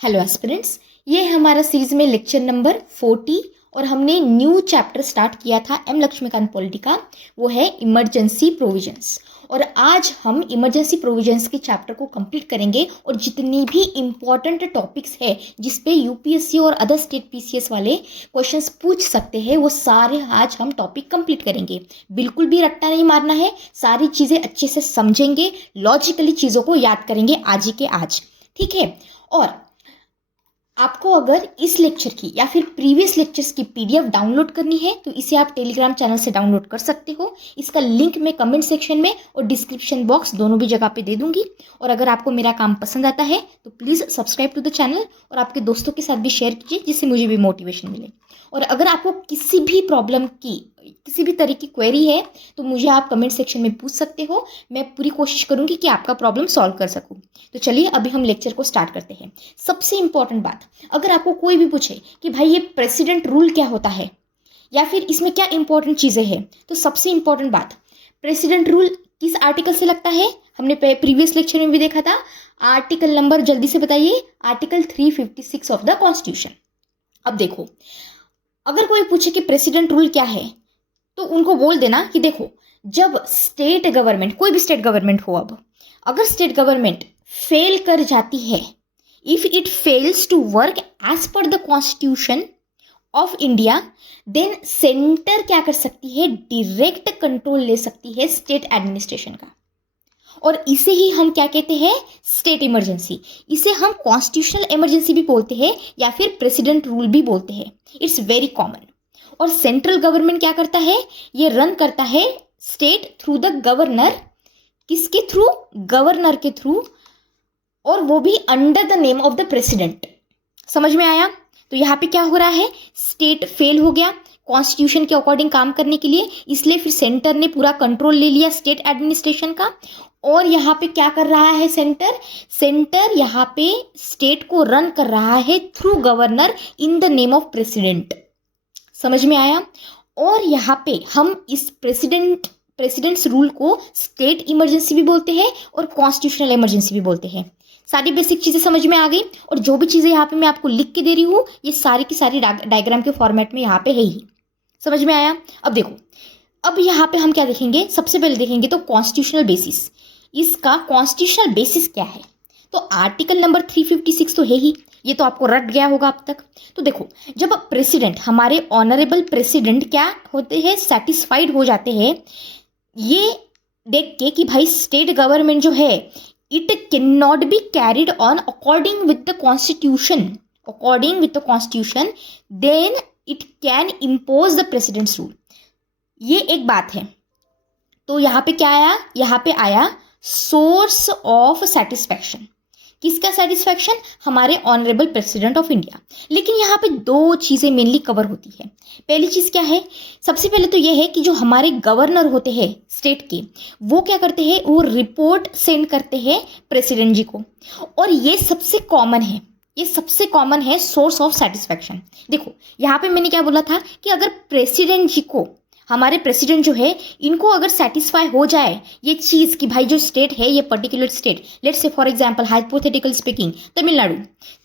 Hello aspirants, ये है हमारा सीरीज में लेक्चर नंबर 40 और हमने न्यू चैप्टर स्टार्ट किया था एम लक्ष्मीकांत पॉलिटी का। वो है इमरजेंसी प्रोविजंस और आज हम इमरजेंसी प्रोविजंस के चैप्टर को कंप्लीट करेंगे और जितनी भी इम्पॉर्टेंट टॉपिक्स है जिस पे यूपीएससी और अदर स्टेट पीसीएस वाले क्वेश्चंस पूछ सकते हैं वो सारे आज हम टॉपिक कंप्लीट करेंगे। बिल्कुल भी रट्टा नहीं मारना है, सारी चीज़ें अच्छे से समझेंगे, लॉजिकली चीज़ों को याद करेंगे आज ही के आज, ठीक है। और आपको अगर इस लेक्चर की या फिर प्रीवियस लेक्चर्स की पीडीएफ डाउनलोड करनी है तो इसे आप टेलीग्राम चैनल से डाउनलोड कर सकते हो। इसका लिंक मैं कमेंट सेक्शन में और डिस्क्रिप्शन बॉक्स दोनों भी जगह पे दे दूंगी। और अगर आपको मेरा काम पसंद आता है तो please subscribe to the channel और आपके दोस्तों के साथ भी शेयर कीजिए जिससे मुझे भी मोटिवेशन मिले। और अगर आपको किसी भी प्रॉब्लम की किसी भी तरह की क्वेरी है तो मुझे आप कमेंट सेक्शन में पूछ सकते हो। मैं पूरी कोशिश करूंगी कि आपका प्रॉब्लम सॉल्व कर सकूं। तो चलिए अभी हम लेक्चर को स्टार्ट करते हैं। सबसे इंपॉर्टेंट बात, अगर आपको कोई भी पूछे कि भाई ये प्रेसिडेंट रूल क्या होता है या फिर इसमें क्या इंपॉर्टेंट चीज़ें हैं, तो सबसे इंपॉर्टेंट बात, प्रेसिडेंट रूल किस आर्टिकल से लगता है हमने प्रीवियस लेक्चर में भी देखा था। आर्टिकल नंबर जल्दी से बताइए, आर्टिकल 356 ऑफ द कॉन्स्टिट्यूशन। अब देखो, अगर कोई पूछे कि प्रेसिडेंट रूल क्या है तो उनको बोल देना कि देखो, जब स्टेट गवर्नमेंट, कोई भी स्टेट गवर्नमेंट हो, अब अगर स्टेट गवर्नमेंट फेल कर जाती है, if it fails to work as per the constitution of India, then centre क्या कर सकती है, डायरेक्ट कंट्रोल ले सकती है स्टेट एडमिनिस्ट्रेशन का। और इसे ही हम क्या कहते हैं, स्टेट इमरजेंसी। इसे हम कॉन्स्टिट्यूशनल इमरजेंसी भी बोलते हैं या फिर प्रेसिडेंट रूल भी बोलते हैं। It's very common. और सेंट्रल गवर्नमेंट क्या करता है, ये रन करता है स्टेट थ्रू द गवर्नर। किसके थ्रू, गवर्नर के थ्रू, और वो भी under the name of the president. समझ में आया? तो यहाँ पे क्या हो रहा है, स्टेट फेल हो गया कॉन्स्टिट्यूशन के अकॉर्डिंग काम करने के लिए, इसलिए फिर सेंटर ने पूरा कंट्रोल ले लिया स्टेट एडमिनिस्ट्रेशन का। और यहाँ पे क्या कर रहा है सेंटर यहाँ पे स्टेट को रन कर रहा है through governor in the name of president. समझ में आया? और यहाँ पे हम इस प्रेसिडेंट्स रूल को स्टेट इमरजेंसी भी बोलते हैं और कॉन्स्टिट्यूशनल इमरजेंसी भी बोलते हैं। सारी बेसिक चीज़ें समझ में आ गई। और जो भी चीज़ें यहाँ पे मैं आपको लिख के दे रही हूँ ये सारी की सारी डायग्राम के फॉर्मेट में यहाँ पे है ही। समझ में आया? अब देखो, अब यहाँ पे हम क्या देखेंगे, सबसे पहले देखेंगे तो कॉन्स्टिट्यूशनल बेसिस। इसका कॉन्स्टिट्यूशनल बेसिस क्या है, तो आर्टिकल नंबर 356 तो है ही, ये तो आपको रट गया होगा अब तक। तो देखो, जब प्रेसिडेंट, हमारे ऑनरेबल प्रेसिडेंट क्या होते हैं, सेटिस्फाइड हो जाते हैं ये देख के कि भाई स्टेट गवर्नमेंट जो है it can not be carried on according with the constitution, then it can impose the president's rule. ये एक बात है। तो यहाँ पे क्या आया, यहाँ पे आया सोर्स ऑफ सेटिस्फैक्शन। किसका सेटिस्फैक्शन, हमारे ऑनरेबल प्रेसिडेंट ऑफ इंडिया। लेकिन यहाँ पे दो चीज़ें मेनली कवर होती है। पहली चीज़ क्या है, सबसे पहले तो ये है कि जो हमारे गवर्नर होते हैं स्टेट के, वो क्या करते हैं, वो रिपोर्ट सेंड करते हैं प्रेसिडेंट जी को। और ये सबसे कॉमन है सोर्स ऑफ सेटिस्फैक्शन। देखो यहाँ पे मैंने क्या बोला था कि अगर प्रेसिडेंट जी को, हमारे प्रेसिडेंट जो है, इनको अगर सेटिस्फाई हो जाए ये चीज़ कि भाई जो स्टेट है, ये पर्टिकुलर स्टेट, लेट्स से for example hypothetical speaking Tamil Nadu,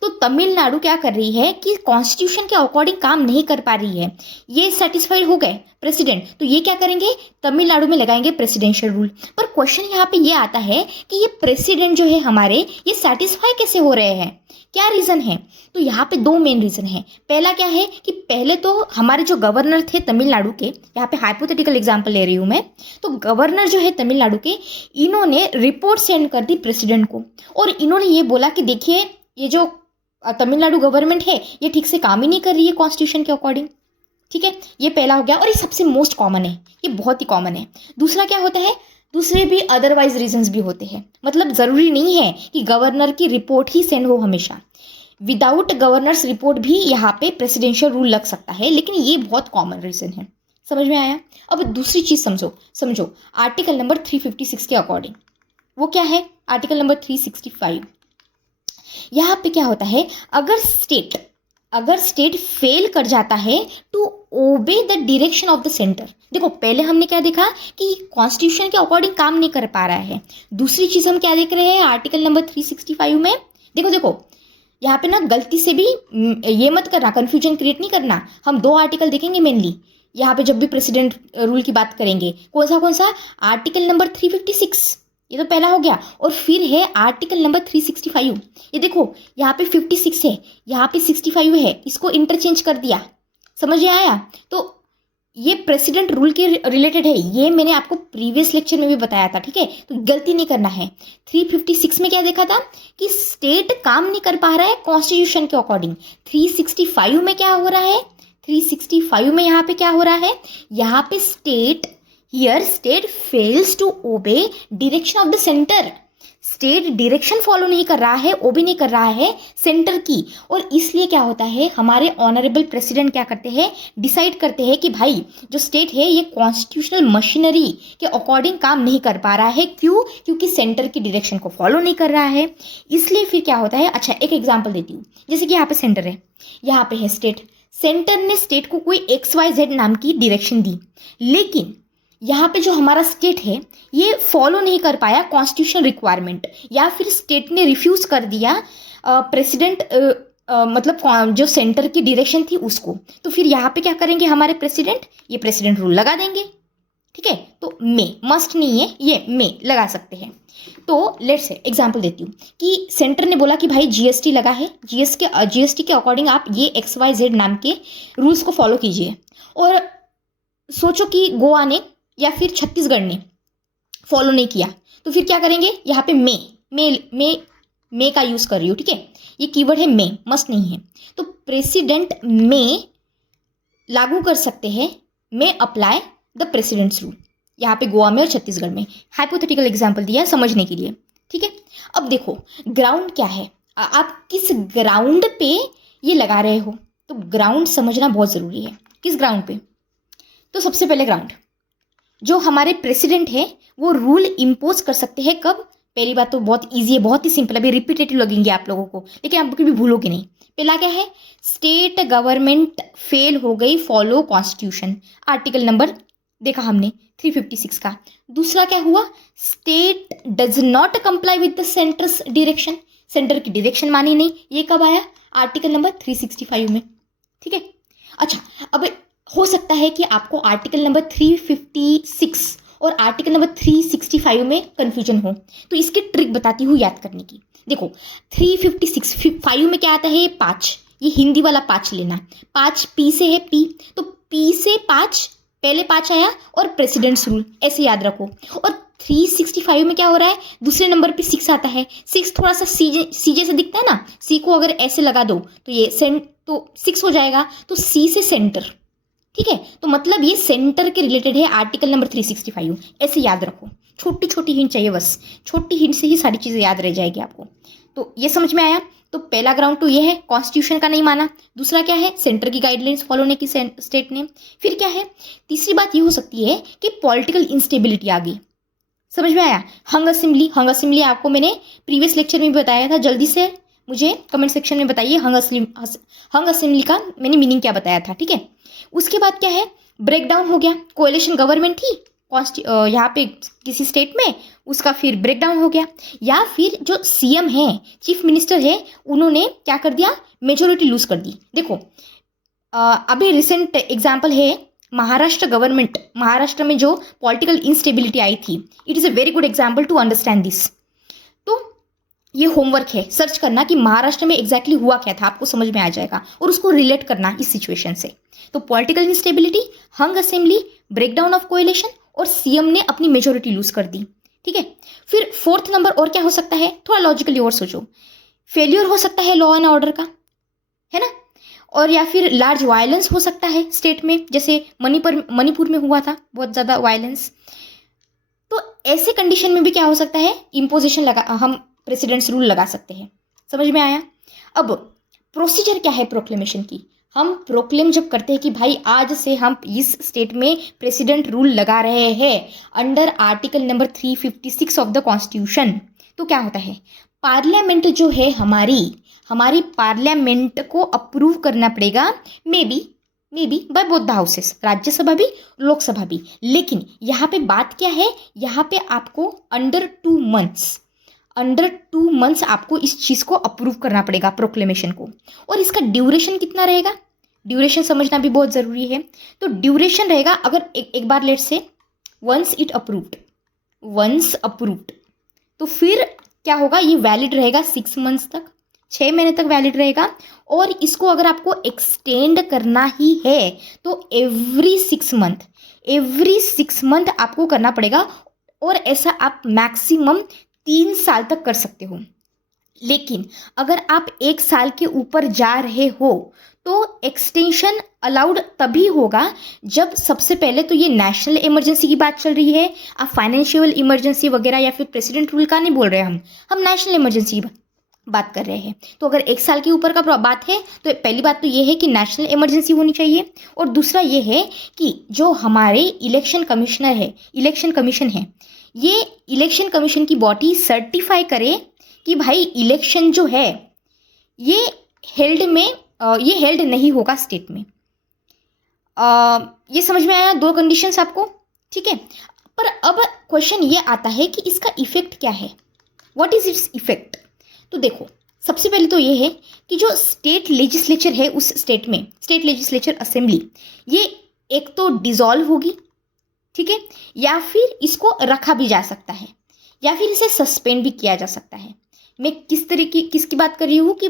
तो तमिलनाडु क्या कर रही है कि कॉन्स्टिट्यूशन के अकॉर्डिंग काम नहीं कर पा रही है, ये सेटिस्फाइड हो गए प्रेसिडेंट, तो ये क्या करेंगे, तमिलनाडु में लगाएंगे प्रेसिडेंशियल रूल। पर क्वेश्चन यहाँ पे ये आता है कि ये प्रेसिडेंट जो है हमारे, ये सेटिस्फाई कैसे हो रहे हैं, क्या रीज़न है? तो यहाँ पे दो मेन रीज़न है। पहला क्या है कि पहले तो हमारे जो गवर्नर थे तमिलनाडु के, यहाँ पे हाइपोथेटिकल एग्जांपल ले रही हूँ मैं, तो गवर्नर जो है तमिलनाडु के, इन्होंने रिपोर्ट सेंड कर दी प्रेसिडेंट को और इन्होंने ये बोला कि देखिए ये जो तमिलनाडु गवर्नमेंट है ये ठीक से काम ही नहीं कर रही है कॉन्स्टिट्यूशन के अकॉर्डिंग। ठीक है, ये पहला हो गया और ये सबसे मोस्ट कॉमन है, ये बहुत ही कॉमन है। दूसरा क्या होता है, दूसरे भी अदरवाइज रीजंस भी होते हैं। मतलब ज़रूरी नहीं है कि गवर्नर की रिपोर्ट ही सेंड हो हमेशा, विदाउट गवर्नर्स रिपोर्ट भी यहाँ पे प्रेसिडेंशियल रूल लग सकता है, लेकिन ये बहुत कॉमन रीजन है। समझ में आया? अब दूसरी चीज़ समझो आर्टिकल नंबर 356 के अकॉर्डिंग। वो क्या है, आर्टिकल नंबर 365। यहाँ पे क्या होता है, अगर स्टेट फेल कर जाता है to obey the direction of the centre. देखो पहले हमने क्या देखा कि कॉन्स्टिट्यूशन के अकॉर्डिंग काम नहीं कर पा रहा है। दूसरी चीज़ हम क्या देख रहे हैं आर्टिकल नंबर 365 में, देखो यहाँ पे ना गलती से भी ये मत करना, कन्फ्यूजन क्रिएट नहीं करना। हम दो आर्टिकल देखेंगे मेनली यहाँ पे जब भी प्रेसिडेंट रूल की बात करेंगे। कौन सा आर्टिकल नंबर 356, ये तो पहला हो गया, और फिर है आर्टिकल नंबर 365। ये देखो यहाँ पे 56 है, यहाँ पे 65 है, इसको इंटरचेंज कर दिया, समझ में आया। तो ये प्रेसिडेंट रूल के रिलेटेड है, ये मैंने आपको प्रीवियस लेक्चर में भी बताया था, ठीक है। तो गलती नहीं करना है। 356 में क्या देखा था कि स्टेट काम नहीं कर पा रहा है कॉन्स्टिट्यूशन के अकॉर्डिंग। 365 में क्या हो रहा है, 365 में यहाँ पे क्या हो रहा है, यहाँ पे state fails to obey direction of the centre. State direction follow नहीं कर रहा है, ओबे नहीं कर रहा है सेंटर की, और इसलिए क्या होता है, हमारे ऑनरेबल प्रेसिडेंट क्या करते हैं, डिसाइड करते हैं कि भाई जो स्टेट है ये कॉन्स्टिट्यूशनल मशीनरी के अकॉर्डिंग काम नहीं कर पा रहा है। क्यों? क्योंकि सेंटर की डायरेक्शन को फॉलो नहीं कर रहा है। इसलिए फिर क्या होता है, अच्छा एक एग्जाम्पल देती हूँ। जैसे कि यहाँ पे सेंटर है, यहाँ पे है स्टेट। सेंटर ने स्टेट को कोई XYZ नाम की डायरेक्शन दी, लेकिन यहाँ पे जो हमारा स्टेट है ये फॉलो नहीं कर पाया कॉन्स्टिट्यूशनल रिक्वायरमेंट, या फिर स्टेट ने रिफ्यूज कर दिया प्रेसिडेंट मतलब जो सेंटर की डायरेक्शन थी उसको। तो फिर यहाँ पे क्या करेंगे हमारे प्रेसिडेंट, ये प्रेसिडेंट रूल लगा देंगे, ठीक है। तो मे मस्ट नहीं है, ये मे लगा सकते हैं। तो लेट्स से एग्जांपल देती हूँ कि सेंटर ने बोला कि भाई GST लगा है, GST के अकॉर्डिंग आप ये XYZ नाम के रूल्स को फॉलो कीजिए। और सोचो कि गोवा ने या फिर छत्तीसगढ़ ने फॉलो नहीं किया, तो फिर क्या करेंगे, यहाँ पे मे का यूज़ कर रही हूँ, ठीक है। ये कीवर्ड है मे, मस्ट नहीं है। तो प्रेसिडेंट मे लागू कर सकते हैं, may apply the president's rule, यहाँ पे गोवा में और छत्तीसगढ़ में। हाइपोथेटिकल एग्जाम्पल दिया समझने के लिए, ठीक है। अब देखो ग्राउंड क्या है, आप किस ग्राउंड पे ये लगा रहे हो, तो ग्राउंड समझना बहुत ज़रूरी है। किस ग्राउंड पे, तो सबसे पहले ग्राउंड जो हमारे प्रेसिडेंट है वो रूल इम्पोज कर सकते हैं कब। पहली बात तो बहुत इजी है, बहुत ही सिंपल, अभी रिपीटेटिव लगेंगे आप लोगों को, लेकिन आप कभी भूलोगे नहीं। पहला क्या है, स्टेट गवर्नमेंट फेल हो गई फॉलो कॉन्स्टिट्यूशन, आर्टिकल नंबर देखा हमने 356 का। दूसरा क्या हुआ, state does not comply with the centres direction, centre की डायरेक्शन मानी नहीं, ये कब आया, आर्टिकल नंबर 365 में, ठीक है। अच्छा अब हो सकता है कि आपको आर्टिकल नंबर 356 और आर्टिकल नंबर 365 में कन्फ्यूजन हो, तो इसकी ट्रिक बताती हूँ याद करने की। देखो 356 में क्या आता है, 5, ये हिंदी वाला 5 लेना, 5 पी से है, पी, तो पी से 5, पहले 5 आया और प्रेसिडेंट्स रूल, ऐसे याद रखो। और 365 में क्या हो रहा है, दूसरे नंबर पे 6 आता है। 6 थोड़ा सा सीजे से दिखता है ना, सी को अगर ऐसे लगा दो तो ये तो 6 हो जाएगा, तो सी से सेंटर, ठीक है। तो मतलब ये सेंटर के रिलेटेड है आर्टिकल नंबर 365, ऐसे याद रखो। छोटी छोटी हिंट चाहिए बस, छोटी हिंट से ही सारी चीज़ें याद रह जाएगी आपको। तो ये समझ में आया। तो पहला ग्राउंड तो ये है, कॉन्स्टिट्यूशन का नहीं माना। दूसरा क्या है, सेंटर की गाइडलाइंस फॉलो नहीं की स्टेट ने। फिर क्या है, तीसरी बात ये हो सकती है कि पॉलिटिकल इंस्टेबिलिटी आ गई। समझ में आया। हंग असेंबली आपको मैंने प्रीवियस लेक्चर में भी बताया था, जल्दी से मुझे कमेंट सेक्शन में बताइए हंग असेंबली का मैंने मीनिंग क्या बताया था, ठीक है। उसके बाद क्या है, ब्रेकडाउन हो गया, कोएलिशन गवर्नमेंट थी यहाँ पे किसी स्टेट में, उसका फिर ब्रेकडाउन हो गया। या फिर जो CM है, चीफ मिनिस्टर है, उन्होंने क्या कर दिया, मेजोरिटी लूज कर दी। देखो अभी रिसेंट एग्जाम्पल है महाराष्ट्र गवर्नमेंट, महाराष्ट्र में जो पॉलिटिकल इंस्टेबिलिटी आई थी, it is a very good example to understand this. तो ये होमवर्क है, सर्च करना कि महाराष्ट्र में एग्जैक्टली हुआ क्या था, आपको समझ में आ जाएगा, और उसको रिलेट करना इस सिचुएशन से। तो political instability, hung assembly, breakdown of coalition, और CM ने अपनी मेजोरिटी लूज कर दी, ठीक है। फिर फोर्थ नंबर और क्या हो सकता है, थोड़ा लॉजिकली और सोचो, फेल्यूर हो सकता है लॉ एंड ऑर्डर का, है ना, और या फिर लार्ज वायलेंस हो सकता है स्टेट में, जैसे मणिपुर में हुआ था बहुत ज़्यादा वायलेंस। तो ऐसे कंडीशन में भी क्या हो सकता है, इम्पोजिशन हम प्रेसिडेंट्स रूल लगा सकते हैं। समझ में आया। अब प्रोसीजर क्या है प्रोक्लेमेशन की, हम प्रोक्लेम जब करते हैं कि भाई आज से हम इस स्टेट में प्रेसिडेंट रूल लगा रहे हैं under article number 356 of the constitution, तो क्या होता है, पार्लियामेंट जो है हमारी पार्लियामेंट को अप्रूव करना पड़ेगा, may be by both the houses, Rajya Sabha भी लोकसभा भी। लेकिन यहाँ पे बात क्या है, यहाँ पे आपको अंडर 2 months, अंडर 2 मंथ्स आपको इस चीज़ को अप्रूव करना पड़ेगा, प्रोक्लेमेशन को। और इसका ड्यूरेशन कितना रहेगा, ड्यूरेशन समझना भी बहुत ज़रूरी है। तो ड्यूरेशन रहेगा, अगर एक बार लेट से वंस अप्रूव्ड, तो फिर क्या होगा, ये वैलिड रहेगा 6 मंथ्स तक, 6 महीने तक वैलिड रहेगा। और इसको अगर आपको एक्सटेंड करना ही है तो एवरी 6 मंथ आपको करना पड़ेगा। और ऐसा आप मैक्सिमम 3 साल तक कर सकते हो। लेकिन अगर आप 1 साल के ऊपर जा रहे हो तो एक्सटेंशन अलाउड तभी होगा जब सबसे पहले तो ये नेशनल इमरजेंसी की बात चल रही है। आप फाइनेंशियल इमरजेंसी वगैरह या फिर प्रेसिडेंट रूल का नहीं बोल रहे हैं, हम नेशनल इमरजेंसी की बात कर रहे हैं। तो अगर 1 साल के ऊपर का बात है तो पहली बात तो ये है कि नेशनल इमरजेंसी होनी चाहिए। और दूसरा ये है कि जो हमारे इलेक्शन कमीशन है, ये इलेक्शन कमीशन की बॉडी सर्टिफाई करे कि भाई इलेक्शन जो है ये हेल्ड नहीं होगा स्टेट में। ये समझ में आया, 2 कंडीशंस आपको, ठीक है। पर अब क्वेश्चन ये आता है कि इसका इफेक्ट क्या है, व्हाट इज इट्स इफेक्ट। तो देखो, सबसे पहले तो ये है कि जो स्टेट लेजिस्लेचर है उस स्टेट में, स्टेट लेजिस्लेचर असेंबली, ये एक तो डिसॉल्व होगी, ठीक है, या फिर इसको रखा भी जा सकता है, या फिर इसे सस्पेंड भी किया जा सकता है। मैं किसकी बात कर रही हूँ कि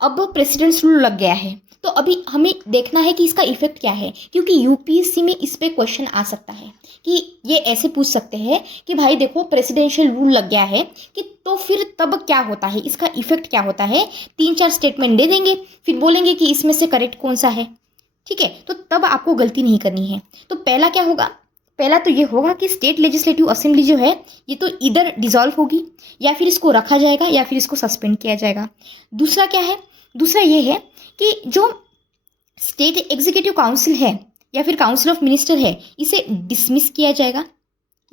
अब प्रेसिडेंट्स रूल लग गया है, तो अभी हमें देखना है कि इसका इफेक्ट क्या है, क्योंकि यूपीएससी में इस पे क्वेश्चन आ सकता है कि ये ऐसे पूछ सकते हैं कि भाई देखो प्रेसिडेंशियल रूल लग गया है कि तो फिर तब क्या होता है, इसका इफेक्ट क्या होता है। 3-4 स्टेटमेंट दे देंगे, फिर बोलेंगे कि इसमें से करेक्ट कौन सा है, ठीक है। तो तब आपको गलती नहीं करनी है। तो पहला क्या होगा, पहला तो ये होगा कि स्टेट लेजिस्लेटिव असेंबली जो है ये तो इधर डिसॉल्व होगी, या फिर इसको रखा जाएगा, या फिर इसको सस्पेंड किया जाएगा। दूसरा क्या है, दूसरा ये है कि जो स्टेट एग्जीक्यूटिव काउंसिल है या फिर काउंसिल ऑफ मिनिस्टर है, इसे डिसमिस किया जाएगा।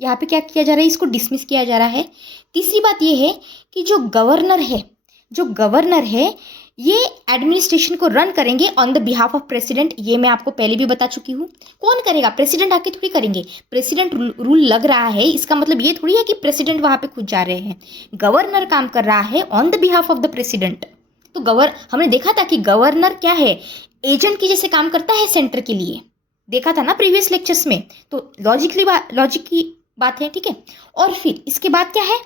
यहाँ पे क्या किया जा रहा है, इसको डिसमिस किया जा रहा है। तीसरी बात ये है कि जो गवर्नर है ये एडमिनिस्ट्रेशन को रन करेंगे on the behalf of president. ये मैं आपको पहले भी बता चुकी हूँ। कौन करेगा, प्रेसिडेंट आके थोड़ी करेंगे। प्रेसिडेंट रूल लग रहा है, इसका मतलब ये थोड़ी है कि प्रेसिडेंट वहाँ पे खुद जा रहे हैं। गवर्नर काम कर रहा है on the behalf of the president. तो हमने देखा था कि गवर्नर क्या है, एजेंट की जैसे काम करता है सेंटर के लिए, देखा था ना प्रीवियस लेक्चर्स में। तो लॉजिक की बात है, ठीक है। और फिर इसके बाद क्या है,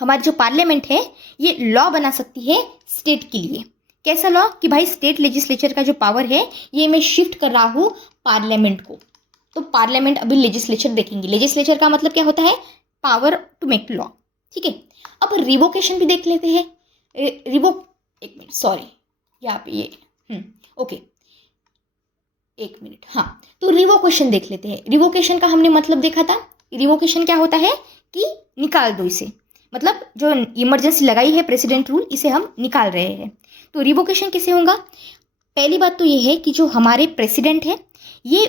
हमारी जो पार्लियामेंट है ये लॉ बना सकती है स्टेट के लिए। कैसा लॉ, कि भाई स्टेट लेजिस्लेचर का जो पावर है ये मैं शिफ्ट कर रहा हूँ पार्लियामेंट को। तो पार्लियामेंट अभी लेजिस्लेचर देखेंगे। लेजिस्लेचर का मतलब क्या होता है, पावर टू मेक लॉ, ठीक है। अब रिवोकेशन भी देख लेते हैं। एक मिनट, सॉरी, यहाँ पे ये ओके, एक मिनट, हाँ। तो रिवोकेशन देख लेते हैं। रिवोकेशन का हमने मतलब देखा था। रिवोकेशन क्या होता है कि निकाल दो इसे, मतलब जो इमरजेंसी लगाई है प्रेसिडेंट रूल, इसे हम निकाल रहे हैं। तो रिवोकेशन कैसे होगा, पहली बात तो ये है कि जो हमारे प्रेसिडेंट है ये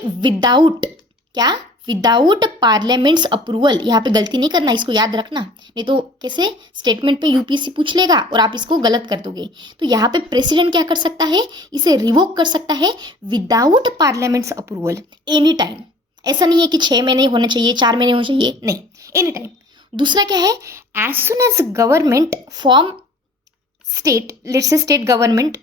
विदाउट पार्लियामेंट्स अप्रूवल, यहाँ पे गलती नहीं करना, इसको याद रखना, नहीं तो कैसे स्टेटमेंट पे यूपीएससी पूछ लेगा और आप इसको गलत कर दोगे। तो यहाँ पे प्रेसिडेंट क्या कर सकता है, इसे रिवोक कर सकता है without parliaments approval any time. ऐसा नहीं है कि 6 महीने होना चाहिए, 4 महीने होना चाहिए, नहीं, एनी टाइम। दूसरा क्या है, as soon as government form state, let's say state government,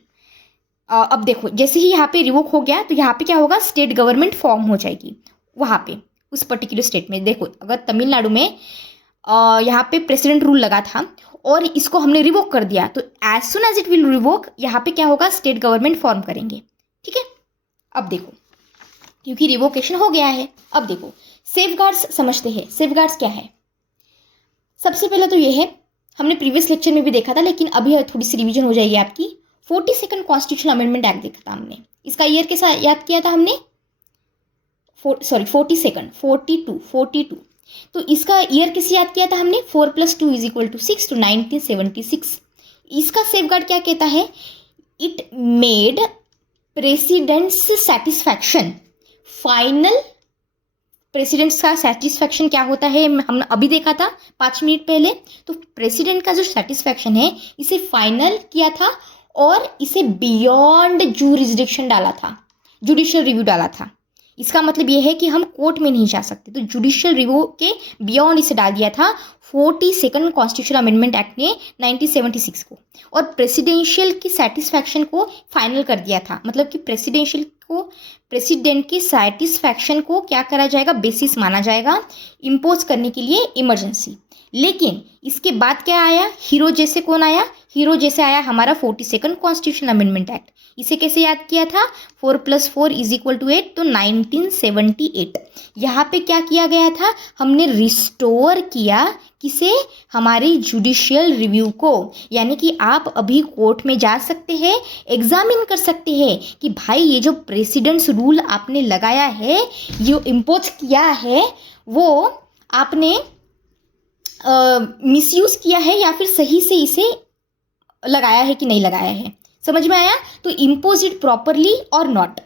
अब देखो जैसे ही यहाँ पे रिवोक हो गया तो यहाँ पे क्या होगा, स्टेट गवर्नमेंट फॉर्म हो जाएगी वहाँ पे उस पर्टिकुलर स्टेट में। देखो अगर तमिलनाडु में यहाँ पे प्रेसिडेंट रूल लगा था और इसको हमने रिवोक कर दिया, तो as soon as it will revoke, यहाँ पे क्या होगा, स्टेट गवर्नमेंट फॉर्म करेंगे, ठीक है। अब देखो, क्योंकि रिवोकेशन हो गया है, अब देखो सेफगार्ड्स समझते हैं। सेफगार्ड्स क्या है, सबसे पहले तो ये है, हमने प्रीवियस लेक्चर में भी देखा था, लेकिन अभी थोड़ी सी रिवीजन हो जाएगी आपकी। 42nd कॉन्स्टिट्यूशनल अमेंडमेंट एक्ट देखा था हमने, इसका ईयर कैसा याद किया था हमने, 42। तो इसका ईयर किसे याद किया था हमने, 4 + 2 = 6, तो 1976। इसका सेफगार्ड क्या कहता है, it made president's satisfaction final. President's का सेटिस्फैक्शन क्या होता है, हमने अभी देखा था 5 मिनट पहले। तो प्रेसिडेंट का जो सेटिस्फैक्शन है इसे फाइनल किया था और इसे बियॉन्ड जूरिसडिक्शन डाला था, जुडिशियल रिव्यू डाला था। इसका मतलब ये है कि हम कोर्ट में नहीं जा सकते, तो जुडिशियल रिव्यू के बियॉन्ड इसे डाल दिया था 42nd कॉन्स्टिट्यूशन अमेंडमेंट एक्ट ने 1976 को, और प्रेसिडेंशियल की सेटिस्फैक्शन को फाइनल कर दिया था। मतलब कि प्रेसिडेंट की सेटिस्फैक्शन को क्या करा जाएगा, बेसिस माना जाएगा इम्पोज करने के लिए इमरजेंसी। लेकिन इसके बाद क्या आया, हीरो जैसे कौन आया, हीरो जैसे आया हमारा 42nd कॉन्स्टिट्यूशन अमेंडमेंट एक्ट। इसे कैसे याद किया था, 4 + 4 = 8, तो 1978। यहाँ पे क्या किया गया था, हमने रिस्टोर किया किसे, हमारी जुडिशियल रिव्यू को। यानी कि आप अभी कोर्ट में जा सकते हैं, एग्जामिन कर सकते हैं कि भाई ये जो प्रेसिडेंट्स रूल आपने लगाया है, ये इम्पोज किया है, वो आपने मिसयूज किया है या फिर सही से इसे लगाया है कि नहीं लगाया है। समझ में आया, तो इम्पोज इट प्रॉपरली और नॉट।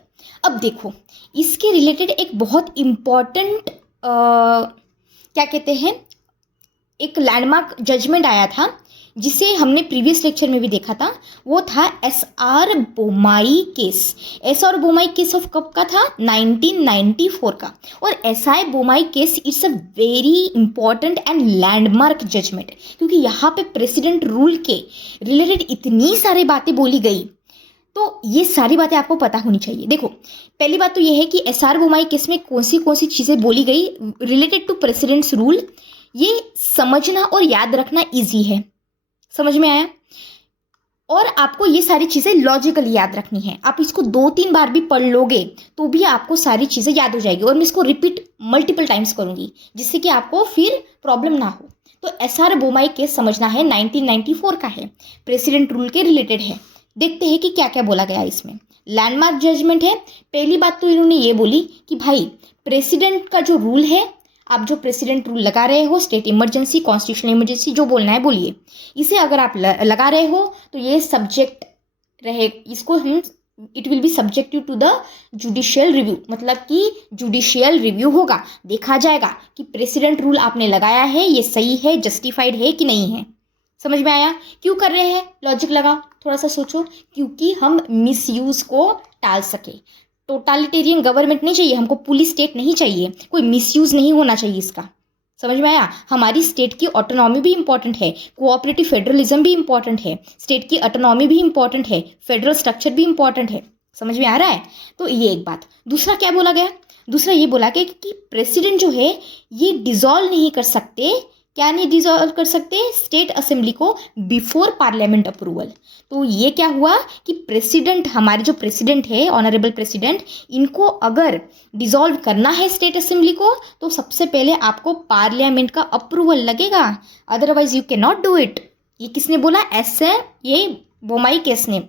अब देखो इसके रिलेटेड एक बहुत इम्पॉर्टेंट क्या कहते हैं, एक लैंडमार्क जजमेंट आया था जिसे हमने प्रीवियस लेक्चर में भी देखा था। वो था SR Bommai case. SR Bommai case of कब का था, 1994 का। और SI Bommai case it's a very important and landmark judgement, क्योंकि यहाँ पे प्रेसिडेंट रूल के रिलेटेड इतनी सारी बातें बोली गई, तो ये सारी बातें आपको पता होनी चाहिए। देखो पहली बात तो ये है कि SR बोमाई केस में कौन सी चीज़ें बोली गई रिलेटेड टू प्रेसिडेंट्स रूल, ये समझना और याद रखना ईजी है। समझ में आया, और आपको ये सारी चीज़ें लॉजिकली याद रखनी है। आप इसको 2-3 बार भी पढ़ लोगे तो भी आपको सारी चीज़ें याद हो जाएगी, और मैं इसको रिपीट मल्टीपल टाइम्स करूँगी जिससे कि आपको फिर प्रॉब्लम ना हो। तो SR बोमाई केस समझना है, 1994 का है, प्रेसिडेंट रूल के रिलेटेड है। देखते हैं कि क्या क्या बोला गया इसमें। लैंडमार्क जजमेंट है। पहली बात तो इन्होंने ये बोली कि भाई प्रेसिडेंट का जो रूल है, आप जो प्रेसिडेंट रूल लगा रहे हो, स्टेट इमरजेंसी, कॉन्स्टिट्यूशनल इमरजेंसी, जो बोलना है बोलिए, इसे अगर आप लगा रहे हो तो ये सब्जेक्ट रहे, इसको हम it will be subjective to the judicial review. मतलब कि जुडिशियल रिव्यू होगा, देखा जाएगा कि प्रेसिडेंट रूल आपने लगाया है ये सही है, जस्टिफाइड है कि नहीं है। समझ में आया, क्यों कर रहे हैं, लॉजिक लगाओ, थोड़ा सा सोचो। क्योंकि हम मिसयूज को टाल सके। टोटालिटेरियन गवर्नमेंट नहीं चाहिए हमको, पुलिस स्टेट नहीं चाहिए, कोई मिसयूज नहीं होना चाहिए इसका। समझ में आया, हमारी स्टेट की ऑटोनॉमी भी इंपॉर्टेंट है, कोऑपरेटिव फेडरलिज्म भी इंपॉर्टेंट है, स्टेट की ऑटोनॉमी भी इंपॉर्टेंट है, फेडरल स्ट्रक्चर भी इंपॉर्टेंट है। समझ में आ रहा है, तो ये एक बात। दूसरा क्या बोला गया, दूसरा ये बोला गया कि प्रेसिडेंट जो है ये डिसॉल्व नहीं कर सकते, क्या नहीं डिसॉल्व कर सकते, स्टेट असेंबली को बिफोर पार्लियामेंट अप्रूवल। तो ये क्या हुआ कि प्रेसिडेंट, हमारे जो प्रेसिडेंट है, ऑनरेबल प्रेसिडेंट, इनको अगर डिसॉल्व करना है स्टेट असेंबली को, तो सबसे पहले आपको पार्लियामेंट का अप्रूवल लगेगा, otherwise you can not do it. ये किसने बोला, ये बोमाई केस ने,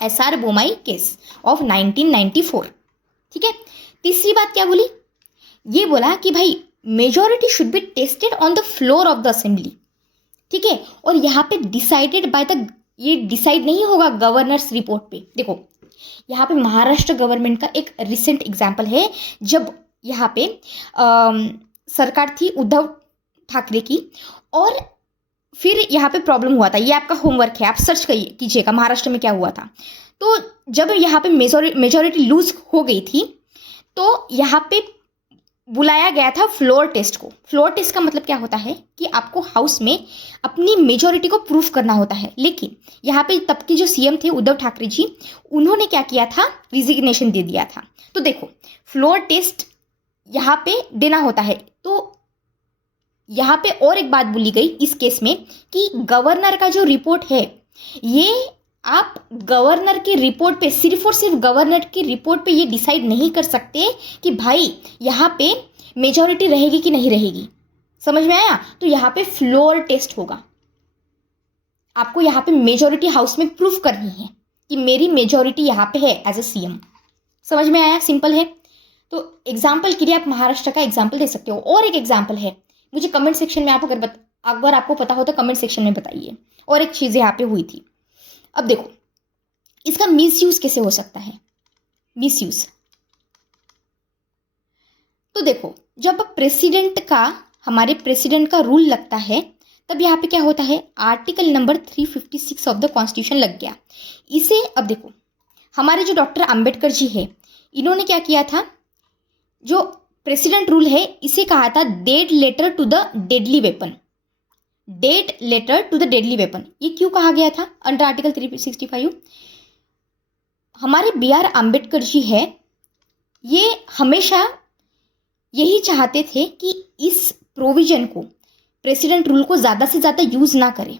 SR बोमाई केस ऑफ 1994। ठीक है। तीसरी बात क्या बोली, ये बोला कि भाई majority should be tested on the floor of the assembly. ठीक है, और यहाँ पे डिसाइडेड बाय द, ये डिसाइड नहीं होगा गवर्नर्स रिपोर्ट पे। देखो यहाँ पे महाराष्ट्र गवर्नमेंट का एक रिसेंट एग्जाम्पल है, जब यहाँ पे सरकार थी उद्धव ठाकरे की, और फिर यहाँ पे प्रॉब्लम हुआ था। ये आपका होमवर्क है, आप सर्च कीजिएगा महाराष्ट्र में क्या हुआ था। तो जब यहाँ पे मेजॉरिटी लूज हो गई थी, तो यहाँ पे बुलाया गया था फ्लोर टेस्ट को। फ्लोर टेस्ट का मतलब क्या होता है कि आपको हाउस में अपनी मेजॉरिटी को प्रूफ करना होता है। लेकिन यहाँ पे तब के जो सीएम थे उद्धव ठाकरे जी, उन्होंने क्या किया था, रिजिग्नेशन दे दिया था। तो देखो फ्लोर टेस्ट यहाँ पे देना होता है। तो यहाँ पे और एक बात बोली गई इस केस में कि गवर्नर का जो रिपोर्ट है, ये आप गवर्नर की रिपोर्ट पे, सिर्फ और सिर्फ गवर्नर की रिपोर्ट पे ये डिसाइड नहीं कर सकते कि भाई यहाँ पे मेजॉरिटी रहेगी कि नहीं रहेगी। समझ में आया, तो यहाँ पे फ्लोर टेस्ट होगा। आपको यहाँ पे मेजॉरिटी हाउस में प्रूफ करनी है कि मेरी मेजॉरिटी यहाँ पे है एज ए सीएम। समझ में आया, सिंपल है। तो एग्जाम्पल के लिए आप महाराष्ट्र का एग्जाम्पल दे सकते हो। और एक एग्जाम्पल है, मुझे कमेंट सेक्शन में आप अगर आपको पता हो तो कमेंट सेक्शन में बताइए। और एक चीज़ यहाँ पे हुई थी। अब देखो इसका मिसयूज कैसे हो सकता है, मिसयूज। तो देखो जब प्रेसिडेंट का, हमारे प्रेसिडेंट का रूल लगता है, तब यहाँ पे क्या होता है, article number 356 of the constitution लग गया इसे। अब देखो हमारे जो डॉक्टर अंबेडकर जी है, इन्होंने क्या किया था, जो प्रेसिडेंट रूल है इसे कहा था dead letter to the deadly weapon. Dead letter to the deadly weapon, ये क्यों कहा गया था अंडर आर्टिकल 365? हमारे B.R. आम्बेडकर जी है, ये हमेशा यही चाहते थे कि इस प्रोविजन को, प्रेसिडेंट रूल को ज़्यादा से ज़्यादा यूज़ ना करें।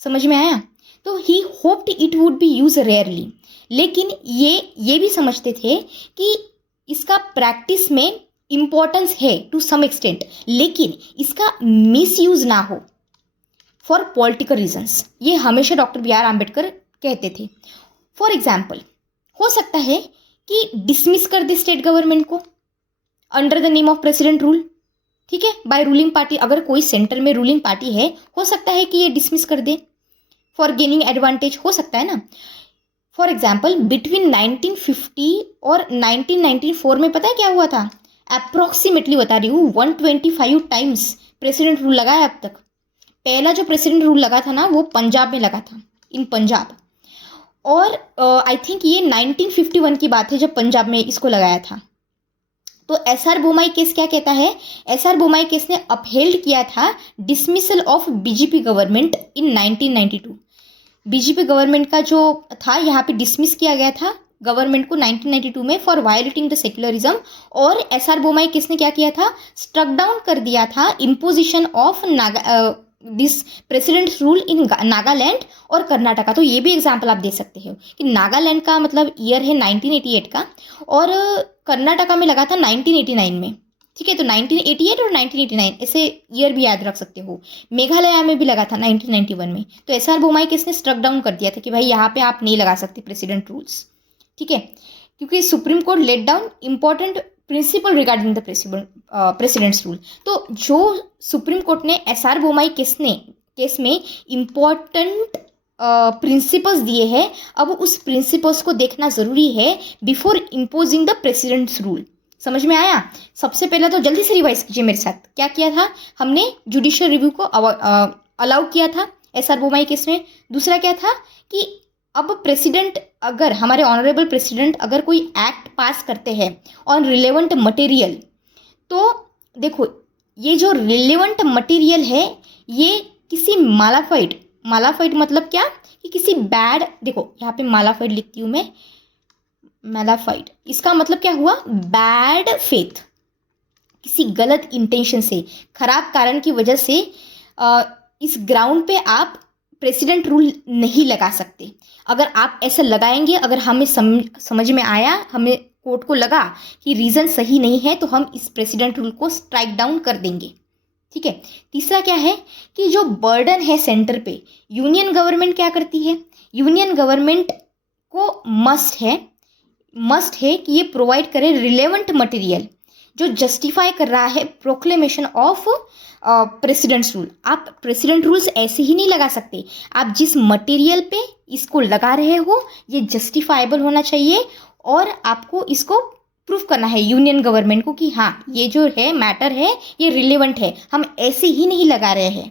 समझ में आया? तो he hoped it would be use rarely, लेकिन ये भी समझते थे कि इसका प्रैक्टिस में इम्पोर्टेंस है टू सम एक्सटेंट, लेकिन इसका मिस यूज ना हो फॉर पॉलिटिकल रीजंस। ये हमेशा डॉक्टर B.R. आम्बेडकर कहते थे। फॉर एग्जाम्पल, हो सकता है कि डिसमिस कर दे स्टेट गवर्नमेंट को under the name of president rule, ठीक है, बाय रूलिंग पार्टी। अगर कोई सेंटर में रूलिंग पार्टी है, हो सकता है कि ये डिसमिस कर दे फॉर गेनिंग एडवांटेज, हो सकता है ना। फॉर एग्जाम्पल, बिटवीन 1950 और 1994 में पता है क्या हुआ था? अप्रोक्सीमेटली बता रही हूँ, 125 टाइम्स प्रेसिडेंट रूल लगा है अब तक। पहला जो प्रेसिडेंट रूल लगा था ना, वो पंजाब में लगा था, इन पंजाब। और आई थिंक ये 1951 की बात है जब पंजाब में इसको लगाया था। तो SR बोमाई केस क्या कहता है? SR बोमाई केस ने अपहेल्ड किया था dismissal of BJP government in 1992। BJP government का जो था यहाँ पे डिसमिस किया गया था गवर्नमेंट को 1992 में फॉर वायलेटिंग द सेक्युलरिज्म। और SR बोमाई केस ने क्या किया था? स्ट्रक डाउन कर दिया था imposition of this president rule in Nagaland और कर्नाटका। तो ये भी एग्जाम्पल आप दे सकते हो कि नागालैंड का मतलब ईयर है 1988 का, और कर्नाटका में लगा था 1989 में, ठीक है। तो 1988 और 1989 ऐसे ईयर भी याद रख सकते हो। मेघालय में भी लगा था 1991 में। तो SR बोमाई केस ने स्ट्रक डाउन कर दिया था कि भाई यहाँ पे आप नहीं लगा सकते प्रेसिडेंट रूल्स, ठीक है, क्योंकि supreme court let down important principle regarding the president's rule. तो जो सुप्रीम कोर्ट ने SR बोमाई केस में इम्पॉर्टेंट प्रिंसिपल्स दिए हैं, अब उस प्रिंसिपल्स को देखना ज़रूरी है before imposing the president's rule. समझ में आया? सबसे पहले तो जल्दी से रिवाइज कीजिए मेरे साथ, क्या किया था हमने? जुडिशियल रिव्यू को अलाउ किया था SR बोमाई केस में। दूसरा क्या था कि अब प्रेसिडेंट, अगर हमारे ऑनरेबल प्रेसिडेंट अगर कोई एक्ट पास करते हैं ऑन रिलेवेंट मटेरियल, तो देखो ये जो रिलेवेंट मटेरियल है ये किसी मालाफाइड मतलब क्या कि किसी बैड, देखो यहाँ पे मालाफाइड लिखती हूँ मैं, मालाफाइड इसका मतलब क्या हुआ? बैड फेथ, किसी गलत इंटेंशन से, खराब कारण की वजह से इस ग्राउंड पे आप प्रेसिडेंट रूल नहीं लगा सकते। अगर आप ऐसा लगाएंगे, अगर हमें समझ में आया, हमें कोर्ट को लगा कि रीज़न सही नहीं है, तो हम इस प्रेसिडेंट रूल को स्ट्राइक डाउन कर देंगे, ठीक है। तीसरा क्या है कि जो बर्डन है सेंटर पे, यूनियन गवर्नमेंट क्या करती है? यूनियन गवर्नमेंट को मस्ट है कि ये प्रोवाइड करे रिलेवेंट मटेरियल जो जस्टिफाई कर रहा है प्रोक्लेमेशन ऑफ प्रेसिडेंट्स रूल। आप प्रेसिडेंट रूल्स ऐसे ही नहीं लगा सकते, आप जिस मटेरियल पे इसको लगा रहे हो ये जस्टिफाइबल होना चाहिए, और आपको इसको प्रूफ करना है यूनियन गवर्नमेंट को कि हाँ ये जो है मैटर है ये रिलेवेंट है, हम ऐसे ही नहीं लगा रहे हैं।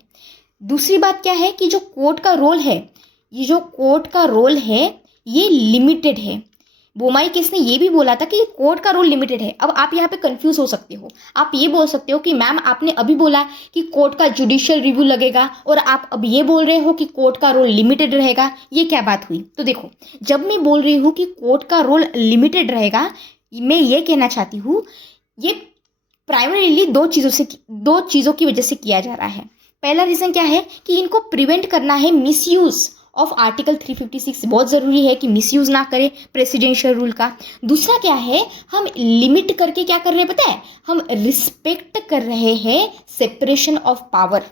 दूसरी बात क्या है कि जो कोर्ट का रोल है, ये जो कोर्ट का रोल है ये लिमिटेड है। बोमाई केस ने ये भी बोला था कि कोर्ट का रोल लिमिटेड है। अब आप यहाँ पे कंफ्यूज हो सकते हो, आप ये बोल सकते हो कि मैम आपने अभी बोला कि कोर्ट का जुडिशियल रिव्यू लगेगा और आप अब ये बोल रहे हो कि कोर्ट का रोल लिमिटेड रहेगा, ये क्या बात हुई? तो देखो, जब मैं बोल रही हूँ कि कोर्ट का रोल लिमिटेड रहेगा, मैं ये कहना चाहती हूँ ये प्राइमरीली दो चीज़ों की वजह से किया जा रहा है। पहला रीज़न क्या है कि इनको प्रिवेंट करना है मिसयूज़ ऑफ आर्टिकल 356। बहुत ज़रूरी है कि मिसयूज़ ना करें प्रेसिडेंशियल रूल का। दूसरा क्या है, हम लिमिट करके क्या कर रहे हैं पता है? हम रिस्पेक्ट कर रहे हैं सेपरेशन ऑफ पावर।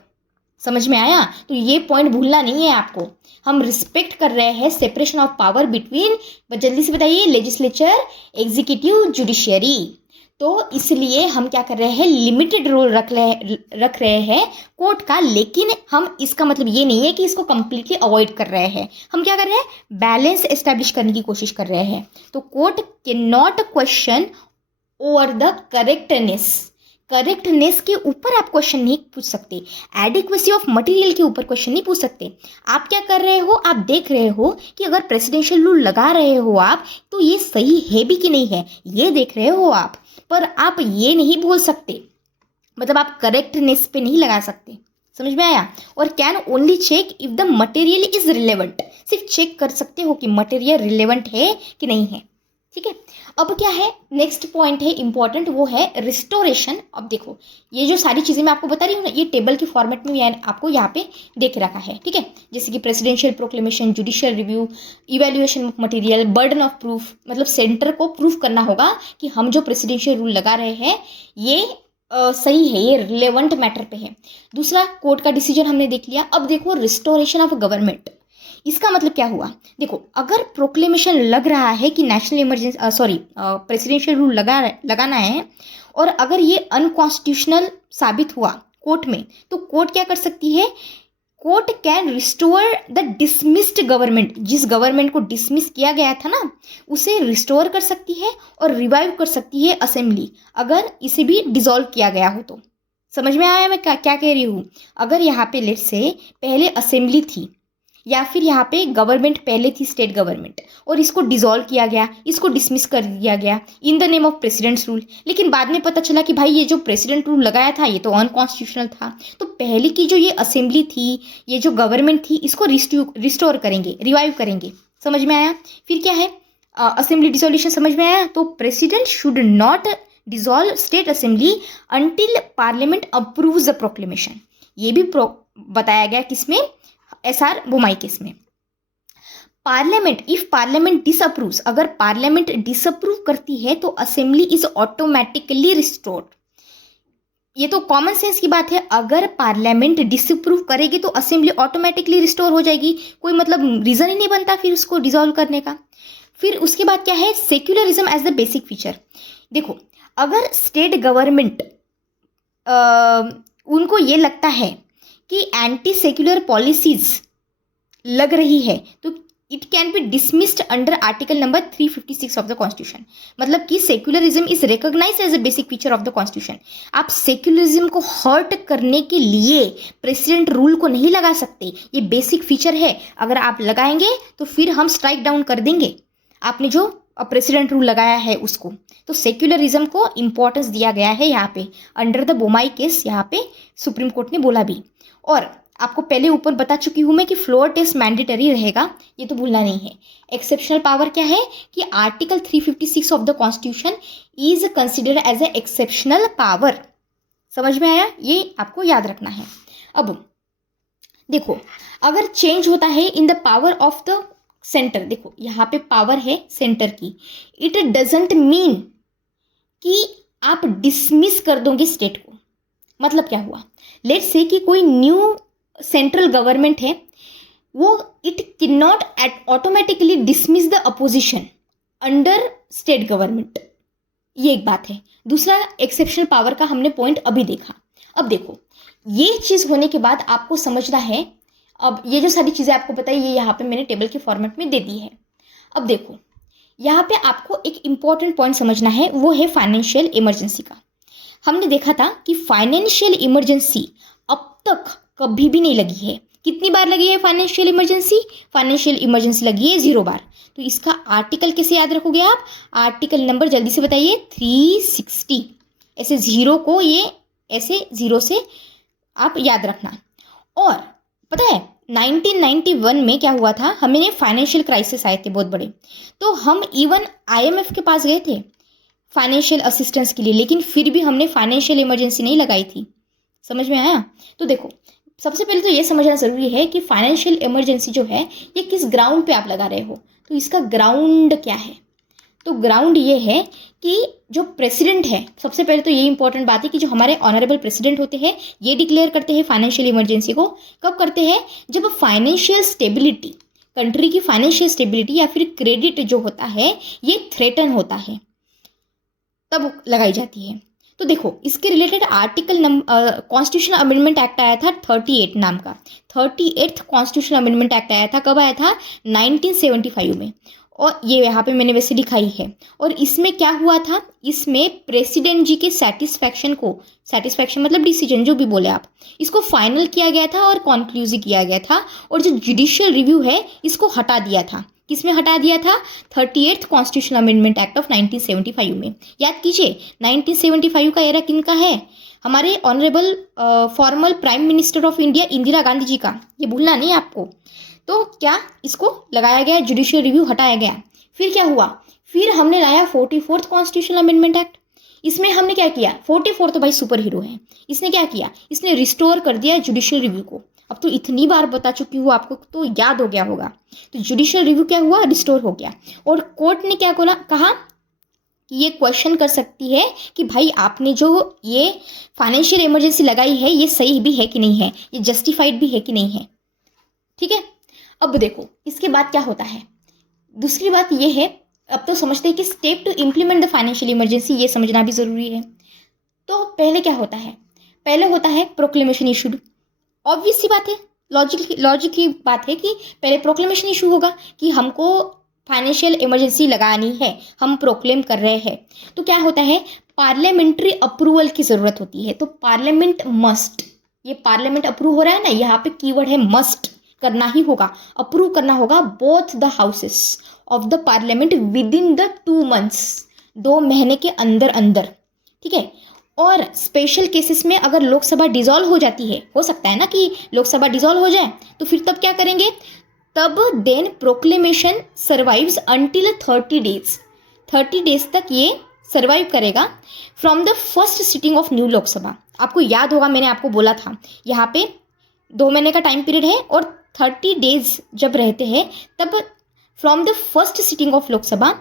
समझ में आया? तो ये पॉइंट भूलना नहीं है आपको। हम रिस्पेक्ट कर रहे हैं सेपरेशन ऑफ पावर बिटवीन, जल्दी से बताइए, लेजिस्लेचर, एग्जीक्यूटिव, जुडिशियरी। तो इसलिए हम क्या कर रहे हैं? लिमिटेड रोल रख रहे हैं कोर्ट का, लेकिन हम इसका मतलब ये नहीं है कि इसको कंप्लीटली अवॉइड कर रहे हैं। हम क्या कर रहे हैं? बैलेंस एस्टैब्लिश करने की कोशिश कर रहे हैं। तो court can not question over the correctness के ऊपर आप क्वेश्चन नहीं पूछ सकते, एडिक्वेसी ऑफ मटेरियल के ऊपर क्वेश्चन नहीं पूछ सकते। आप क्या कर रहे हो, आप देख रहे हो कि अगर प्रेसिडेंशियल रूल लगा रहे हो आप, तो ये सही है भी कि नहीं है, ये देख रहे हो आप, पर आप ये नहीं बोल सकते, मतलब आप करेक्टनेस पे नहीं लगा सकते। समझ में आया? और can only check if the material is relevant, सिर्फ चेक कर सकते हो कि मटेरियल रिलेवेंट है कि नहीं है। ठीक है, अब क्या है, नेक्स्ट पॉइंट है इंपॉर्टेंट, वो है रिस्टोरेशन। अब देखो, ये जो सारी चीज़ें मैं आपको बता रही हूँ ना, ये टेबल के फॉर्मेट में आपको यहाँ पे देख रखा है। ठीक है, जैसे कि presidential proclamation, judicial review, evaluation of material, burden of proof, मतलब सेंटर को प्रूफ करना होगा कि हम जो प्रेसिडेंशियल रूल लगा रहे हैं ये सही है, ये रिलेवेंट मैटर पे है। दूसरा, कोर्ट का डिसीजन हमने देख लिया। अब देखो रिस्टोरेशन ऑफ गवर्नमेंट, इसका मतलब क्या हुआ? देखो, अगर प्रोक्लेमेशन लग रहा है कि नेशनल इमरजेंसी प्रेसिडेंशियल रूल लगाना है, और अगर ये अनकॉन्स्टिट्यूशनल साबित हुआ कोर्ट में, तो कोर्ट क्या कर सकती है, court can restore the dismissed government, जिस गवर्नमेंट को डिसमिस किया गया था ना, उसे रिस्टोर कर सकती है और रिवाइव कर सकती है असेंबली, अगर इसे भी डिसॉल्व किया गया हो तो। समझ में आया मैं क्या कह रही हूँ? अगर यहाँ पे लेट से पहले असेंबली थी, या फिर यहाँ पे गवर्नमेंट पहले थी स्टेट गवर्नमेंट, और इसको डिसॉल्व किया गया, इसको डिसमिस कर दिया गया in the name of presidents rule, लेकिन बाद में पता चला कि भाई ये जो प्रेसिडेंट रूल लगाया था ये तो अनकॉन्स्टिट्यूशनल था, तो पहले की जो ये असेंबली थी, ये जो गवर्नमेंट थी, इसको रिस्टोर करेंगे, रिवाइव करेंगे। समझ में आया? फिर क्या है, असेंबली डिसोल्यूशन, समझ में आया? तो president should not dissolve state assembly until parliament approves the proclamation, ये भी बताया गया किसमें, SR बोमाई केस में। पार्लियामेंट, इफ पार्लियामेंट डिसअप्रूव्स, अगर पार्लियामेंट डिसअप्रूव करती है तो असेंबली इज ऑटोमेटिकली रिस्टोर्ड। ये तो कॉमन सेंस की बात है, अगर पार्लियामेंट डिसअप्रूव करेगी तो असेंबली ऑटोमेटिकली रिस्टोर हो जाएगी, कोई मतलब रीजन ही नहीं बनता फिर उसको डिसॉल्व करने का। फिर उसके बाद क्या है, secularism as the basic feature. देखो, अगर स्टेट गवर्नमेंट उनको ये लगता है कि एंटी सेक्युलर पॉलिसीज लग रही है, तो it can be dismissed under article number 356 of the constitution. मतलब कि secularism is recognised as a basic feature of the constitution. आप सेक्युलरिज्म को हर्ट करने के लिए प्रेसिडेंट रूल को नहीं लगा सकते, ये बेसिक फीचर है, अगर आप लगाएंगे तो फिर हम स्ट्राइक डाउन कर देंगे आपने जो प्रेसिडेंट रूल लगाया है उसको। तो सेक्युलरिज्म को इंपॉर्टेंस दिया गया है यहाँ पे, अंडर द बोमाई केस यहाँ पे सुप्रीम कोर्ट ने बोला भी। और आपको पहले ऊपर बता चुकी हूँ मैं कि फ्लोर टेस्ट मैंडेटरी रहेगा, ये तो भूलना नहीं है। एक्सेप्शनल पावर क्या है कि article 356 of the constitution is considered as a exceptional power. समझ में आया? ये आपको याद रखना है। अब देखो, अगर चेंज होता है in the power of the centre, देखो यहाँ पे पावर है सेंटर की, इट डजंट मीन कि आप डिसमिस कर दोगे स्टेट को। मतलब क्या हुआ, लेट्स से कि कोई न्यू सेंट्रल गवर्नमेंट है, वो it can not automatically dismiss the opposition under state government, ये एक बात है। दूसरा, एक्सेप्शनल पावर का हमने पॉइंट अभी देखा। अब देखो, ये चीज़ होने के बाद आपको समझना है, अब ये जो सारी चीज़ें आपको बताई ये यहाँ पे मैंने टेबल के फॉर्मेट में दे दी है। अब देखो, यहाँ पे आपको एक इम्पॉर्टेंट पॉइंट समझना है, वो है फाइनेंशियल इमरजेंसी का। हमने देखा था कि फाइनेंशियल इमरजेंसी अब तक कभी भी नहीं लगी है। कितनी बार लगी है फाइनेंशियल इमरजेंसी? फाइनेंशियल इमरजेंसी लगी है 0 बार। तो इसका आर्टिकल कैसे याद रखोगे आप? आर्टिकल नंबर जल्दी से बताइए, 360। ऐसे 0 को ये ऐसे 0 से आप याद रखना। और पता है 1991 में क्या हुआ था, हमें फाइनेंशियल क्राइसिस आए थे बहुत बड़े, तो हम इवन IMF के पास गए थे फाइनेंशियल असिस्टेंस के लिए, लेकिन फिर भी हमने फाइनेंशियल इमरजेंसी नहीं लगाई थी। समझ में आया? तो देखो, सबसे पहले तो ये समझना ज़रूरी है कि फाइनेंशियल इमरजेंसी जो है ये किस ग्राउंड पे आप लगा रहे हो, तो इसका ग्राउंड क्या है? तो ग्राउंड ये है कि जो प्रेसिडेंट है, सबसे पहले तो ये इंपॉर्टेंट बात है कि जो हमारे ऑनरेबल प्रेसिडेंट होते हैं ये डिक्लेयर करते हैं फाइनेंशियल इमरजेंसी को। कब करते हैं? जब फाइनेंशियल स्टेबिलिटी, कंट्री की फाइनेंशियल स्टेबिलिटी या फिर क्रेडिट जो होता है ये थ्रेटन होता है, तब लगाई जाती है। तो देखो, इसके related article constitution amendment act आया था 38 नाम का, 38th कॉन्स्टिट्यूशन अमेंडमेंट एक्ट आया था। कब आया था? 1975 में। और ये यहाँ पे मैंने वैसे दिखाई है। और इसमें क्या हुआ था, इसमें प्रेसिडेंट जी के सेटिस्फैक्शन मतलब डिसीजन जो भी बोले आप, इसको फाइनल किया गया था और कॉन्क्लूसिव किया गया था। और जो जुडिशियल रिव्यू है इसको हटा दिया था। किसमें हटा दिया था? 38th constitutional amendment act of 1975 में। याद कीजिए 1975 का एरा किनका है? हमारे honourable former prime minister of India Indira Gandhi ji का, ये भूलना नहीं आपको। तो क्या इसको लगाया गया, जुडिशियल रिव्यू हटाया गया। फिर क्या हुआ, फिर हमने लाया 44th कॉन्स्टिट्यूशनल अमेंडमेंट एक्ट। इसमें हमने क्या किया, 44 तो भाई सुपर हीरो है, इसने क्या किया, इसने रिस्टोर कर दिया जुडिशियल रिव्यू को। अब तो इतनी बार बता चुकी हूँ आपको तो याद हो गया होगा। तो जुडिशियल रिव्यू क्या हुआ, रिस्टोर हो गया। और कोर्ट ने क्या कहा कि ये क्वेश्चन कर सकती है कि भाई आपने जो ये फाइनेंशियल इमरजेंसी लगाई है ये सही भी है कि नहीं है, ये जस्टिफाइड भी है कि नहीं है। ठीक है, अब देखो इसके बाद क्या होता है। दूसरी बात ये है, अब तो समझते हैं कि step to implement the financial emergency, ये समझना भी ज़रूरी है। तो पहले क्या होता है, पहले होता है प्रोक्लेमेशन इशूड। ऑब्वियस सी बात है, लॉजिक की बात है कि पहले प्रोक्लेमेशन इशू होगा कि हमको फाइनेंशियल इमरजेंसी लगानी है, हम प्रोक्लेम कर रहे हैं। तो क्या होता है, पार्लियामेंट्री अप्रूवल की ज़रूरत होती है। तो पार्लियामेंट मस्ट, ये पार्लियामेंट अप्रूव हो रहा है ना, यहाँ पे कीवर्ड है मस्ट, करना ही होगा, अप्रूव करना होगा both the houses of the parliament with in the 2 months, 2 महीने के अंदर अंदर। ठीक है, और स्पेशल केसेस में अगर लोकसभा डिसॉल्व हो जाती है, हो सकता है ना कि लोकसभा डिसॉल्व हो जाए, तो फिर तब क्या करेंगे, तब then proclamation survives until 30 days, 30 days तक ये सर्वाइव करेगा from the first sitting of new Lok Sabha. आपको याद होगा मैंने आपको बोला था यहाँ पे 2 महीने का टाइम पीरियड है और 30 days जब रहते हैं तब from the first sitting of Lok Sabha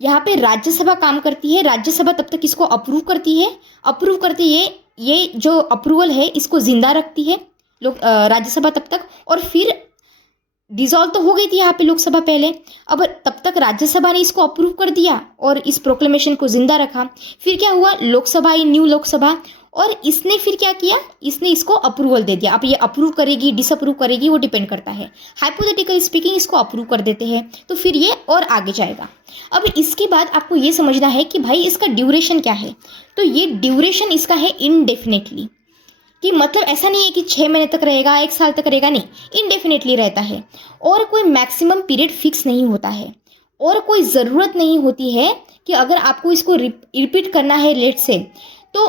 यहाँ पे राज्यसभा काम करती है। राज्यसभा तब तक इसको अप्रूव करती है, अप्रूव करते ये जो अप्रूवल है इसको जिंदा रखती है राज्यसभा तब तक। और फिर डिसॉल्व तो हो गई थी यहाँ पे लोकसभा पहले, अब तब तक राज्यसभा ने इसको अप्रूव कर दिया और इस प्रोक्लेमेशन को जिंदा रखा। फिर क्या हुआ, लोकसभा आई, न्यू लोकसभा, और इसने फिर क्या किया, इसने इसको अप्रूवल दे दिया। अब ये अप्रूव करेगी डिसअप्रूव करेगी वो डिपेंड करता है। हाइपोथेटिकल स्पीकिंग इसको अप्रूव कर देते हैं तो फिर ये और आगे जाएगा। अब इसके बाद आपको ये समझना है कि भाई इसका ड्यूरेशन क्या है। तो ये ड्यूरेशन इसका है इनडेफिनेटली, कि मतलब ऐसा नहीं है कि 6 महीने तक रहेगा, 1 साल तक रहेगा, नहीं, इनडेफिनेटली रहता है। और कोई मैक्सिमम पीरियड फिक्स नहीं होता है, और कोई ज़रूरत नहीं होती है कि अगर आपको इसको रिपीट करना है लेट से, तो